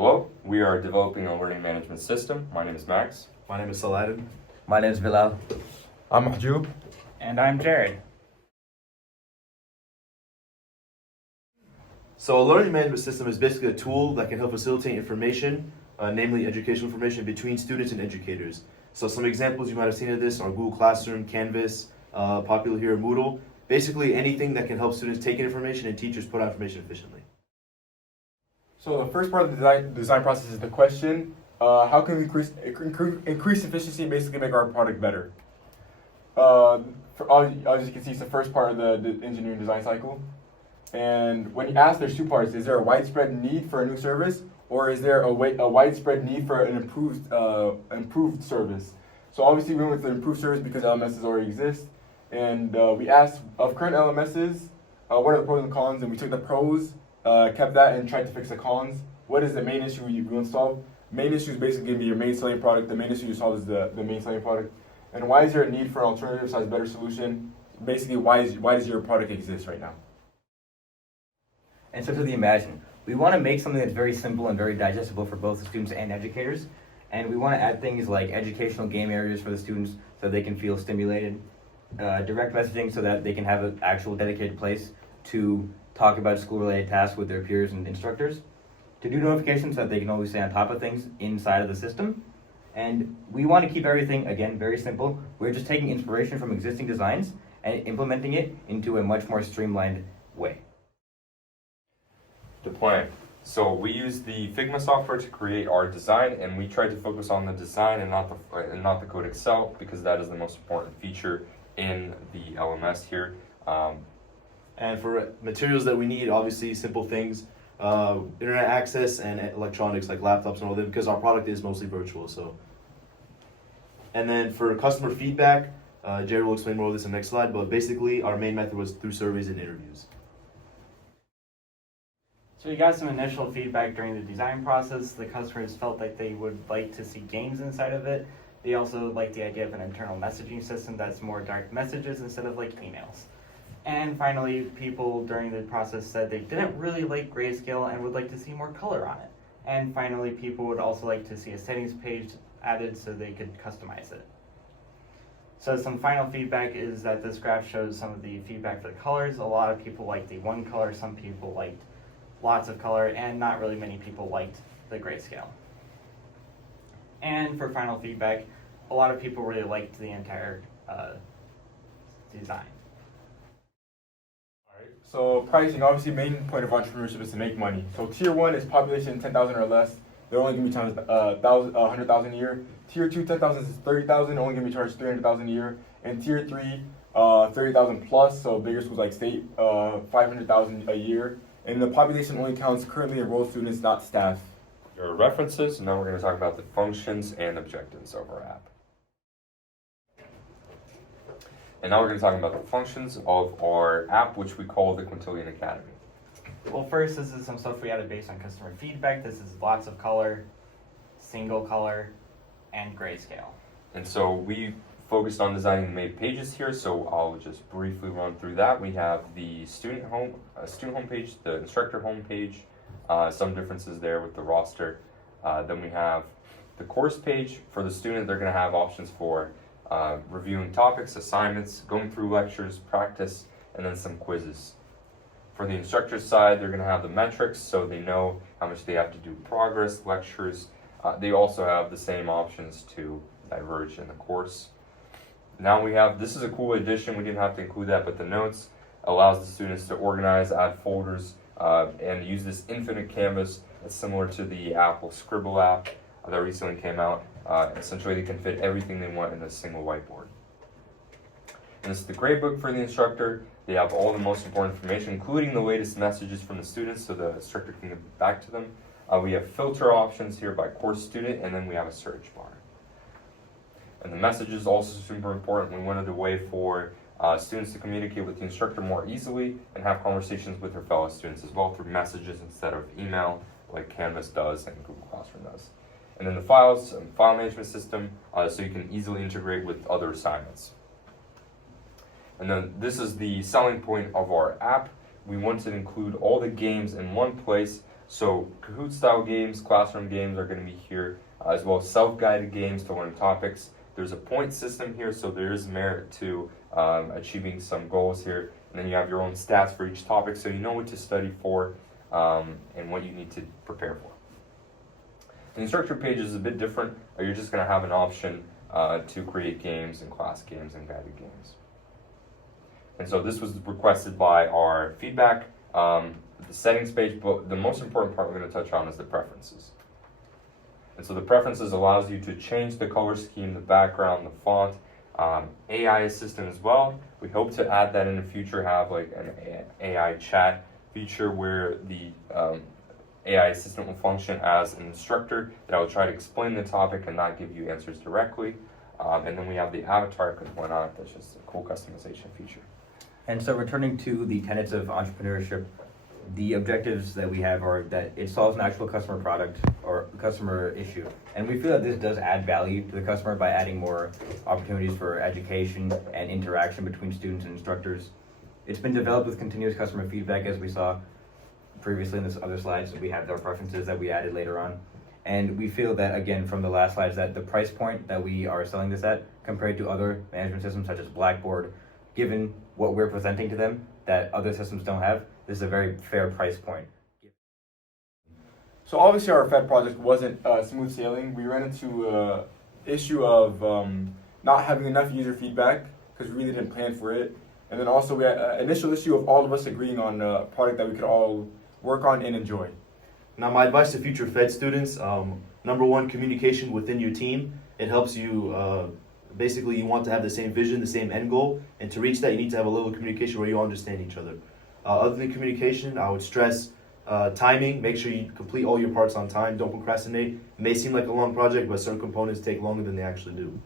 Hello, we are developing a learning management system. My name is Max. My name is Saladin. My name is Bilal. I'm Mahjoub. And I'm Jared. So a learning management system is basically a tool that can help facilitate information, namely educational information, between students and educators. So some examples you might have seen of this are Google Classroom, Canvas, popular here, Moodle. Basically anything that can help students take in information and teachers put out information efficiently. So the first part of the design process is the question, how can we increase efficiency and basically make our product better? As you can see, it's the first part of the engineering design cycle. And when you ask, there's two parts. Is there a widespread need for a new service, or is there a widespread need for an improved service? So obviously we went with the improved service because LMSs already exist. And we asked, of current LMSs, what are the pros and cons? And we took the pros, kept that, and tried to fix the cons. What is the main issue you want to solve? Main issue is basically going to be your main selling product. The main issue you solve is the main selling product. And why is there a need for an alternative besides a better solution? Basically, why does your product exist right now? And so to the Imagine, we want to make something that's very simple and very digestible for both the students and educators. And we want to add things like educational game areas for the students so they can feel stimulated, direct messaging so that they can have an actual dedicated place to talk about school-related tasks with their peers and instructors, to do notifications so that they can always stay on top of things inside of the system. And we want to keep everything, again, very simple. We're just taking inspiration from existing designs and implementing it into a much more streamlined way. The plan. So we use the Figma software to create our design, and we tried to focus on the design and not the code itself, because that is the most important feature in the LMS here. And for materials that we need, obviously simple things, internet access and electronics like laptops and all that, because our product is mostly virtual. So, and then for customer feedback, Jared will explain more of this in the next slide, but basically our main method was through surveys and interviews. So we got some initial feedback during the design process. The customers felt like they would like to see games inside of it. They also like the idea of an internal messaging system that's more direct messages instead of like emails. And finally, people during the process said they didn't really like grayscale and would like to see more color on it. And finally, people would also like to see a settings page added so they could customize it. So some final feedback is that this graph shows some of the feedback for the colors. A lot of people liked the one color, some people liked lots of color, and not really many people liked the grayscale. And for final feedback, a lot of people really liked the entire design. So pricing, obviously, main point of entrepreneurship is to make money. So tier 1 is population 10,000 or less. They're only going to be charged 100,000 a year. Tier 2, 10,000 is 30,000. Only going to be charged 300,000 a year. And tier 3, 30,000 plus. So bigger schools like state, 500,000 a year. And the population only counts currently enrolled students, not staff. Your references, and now we're going to talk about the functions and objectives of our app. And now we're going to talk about the functions of our app, which we call the Quintilian Academy. Well, first, this is some stuff we added based on customer feedback. This is lots of color, single color, and grayscale. And so we focused on designing the main pages here, so I'll just briefly run through that. We have the student homepage, the instructor homepage, some differences there with the roster. Then we have the course page. For the student, they're going to have options for reviewing topics, assignments, going through lectures, practice, and then some quizzes. For the instructor side, they're going to have the metrics, so they know how much they have to do progress, lectures. They also have the same options to diverge in the course. Now we have, this is a cool addition, we didn't have to include that, but the notes allows the students to organize, add folders, and use this infinite canvas. It's similar to the Apple Scribble app that recently came out. Essentially, they can fit everything they want in a single whiteboard. And this is the gradebook for the instructor. They have all the most important information, including the latest messages from the students, so the instructor can get back to them. We have filter options here by course student, and then we have a search bar. And the message is also super important. We wanted a way for students to communicate with the instructor more easily and have conversations with their fellow students as well through messages instead of email, like Canvas does and Google Classroom does. And then the files and file management system, so you can easily integrate with other assignments. And then this is the selling point of our app. We wanted to include all the games in one place So Kahoot style games, classroom games are going to be here, as well as self-guided games to learn topics. There's a point system here, so there is merit to achieving some goals here. And then you have your own stats for each topic, so you know what to study for and what you need to prepare for. The instructor page is a bit different. You're just going to have an option to create games and class games and guided games. And so this was requested by our feedback. The settings page, but the most important part we're going to touch on is the preferences. And so the preferences allows you to change the color scheme, the background, the font, AI assistant as well. We hope to add that in the future, have like an AI chat feature where the AI assistant will function as an instructor that will try to explain the topic and not give you answers directly. And then we have the avatar component, that's just a cool customization feature. And so returning to the tenets of entrepreneurship, the objectives that we have are that it solves an actual customer product or customer issue. And we feel that this does add value to the customer by adding more opportunities for education and interaction between students and instructors. It's been developed with continuous customer feedback, as we saw previously in this other slides. We have our preferences that we added later on. And we feel that, again, from the last slides, that the price point that we are selling this at compared to other management systems such as Blackboard, given what we're presenting to them that other systems don't have, this is a very fair price point. So obviously our FED project wasn't smooth sailing. We ran into an issue of not having enough user feedback because we really didn't plan for it. And then also we had an initial issue of all of us agreeing on a product that we could all work on and enjoy. Now, my advice to future Fed students, number one, communication within your team. It helps you, basically you want to have the same vision, the same end goal, and to reach that you need to have a level of communication where you understand each other. Other than communication, I would stress timing. Make sure you complete all your parts on time. Don't procrastinate. It may seem like a long project, but certain components take longer than they actually do.